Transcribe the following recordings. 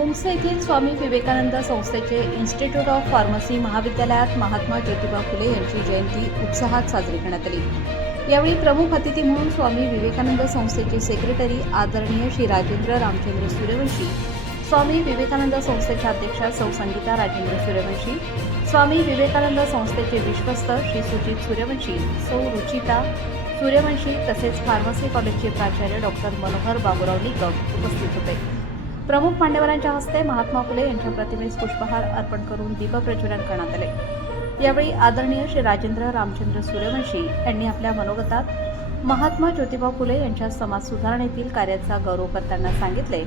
मुंगसे येथील स्वामी विवेकानंद संस्थेचे institute of pharmacy महाविद्यालयात महात्मा ज्योतिबा फुले यांची जयंती उत्साहात साजरी करण्यात आली। यावेळी प्रमुख अतिथी म्हणून स्वामी विवेकानंद संस्थेचे सेक्रेटरी आदरणीय श्री राजेंद्र रामचंद्र सूर्यवंशी, स्वामी विवेकानंद संस्थेच्या अध्यक्षा सौ संगीता राजेंद्र सूर्यवंशी, स्वामी विवेकानंद संस्थेचे विश्वस्त श्री सुजित सूर्यवंशी, सौ रुचिता सूर्यवंशी तसेच फार्मसी कॉलेजचे प्राचार्य डॉक्टर मनोहर बाबूराव निकम उपस्थित होते। प्रमुख मान्यवरांच्या हस्ते महात्मा फुले यांच्या प्रतिमेस पुष्पहार अर्पण करून दीपप्रज्वलन करण्यात आले। यावेळी आदरणीय श्री राजेंद्र रामचंद्र सूर्यवंशी यांनी आपल्या मनोगतात महात्मा ज्योतिबा फुले यांच्या समाज सुधारणेतील कार्याचा गौरव करताना सांगितले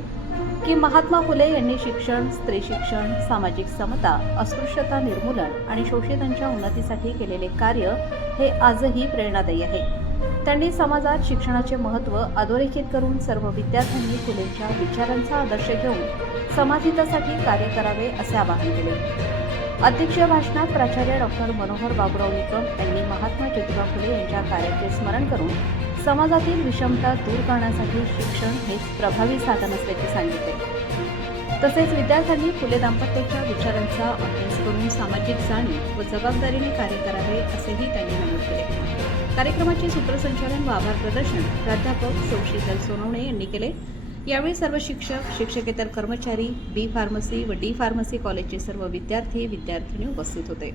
की महात्मा फुले यांनी शिक्षण, स्त्री शिक्षण, सामाजिक समता, अस्पृश्यता निर्मूलन आणि शोषितांच्या उन्नतीसाठी केलेले कार्य हे आजही प्रेरणादायी आहे। त्यांनी समाजात शिक्षणाचे महत्त्व अधोरेखित करून सर्व विद्यार्थ्यांनी फुलेंच्या विचारांचा आदर्श घेऊन समाजहितासाठी कार्य करावे असे आवाहन केले। अध्यक्षीय भाषणात प्राचार्य डॉक्टर मनोहर बाबूराव निकम यांनी महात्मा ज्योतिबा फुले यांच्या कार्याचे स्मरण करून समाजातील विषमता दूर करण्यासाठी शिक्षण हेच प्रभावी साधन असल्याचे सांगितले। तसेच विद्यार्थ्यांनी फुले दाम्पत्याच्या विचारांचा अभ्यास करून सामाजिक जाणीव व जबाबदारीने कार्य करावे असेही त्यांनी नमूद केले। कार्यक्रमाचे सूत्रसंचालन व आभार प्रदर्शन प्राध्यापक सौ शीतल सोनवणे यांनी केले। यावेळी सर्व शिक्षक, शिक्षकेतर कर्मचारी, बी फार्मसी व डी फार्मसी कॉलेजचे सर्व विद्यार्थी विद्यार्थिनी उपस्थित होते।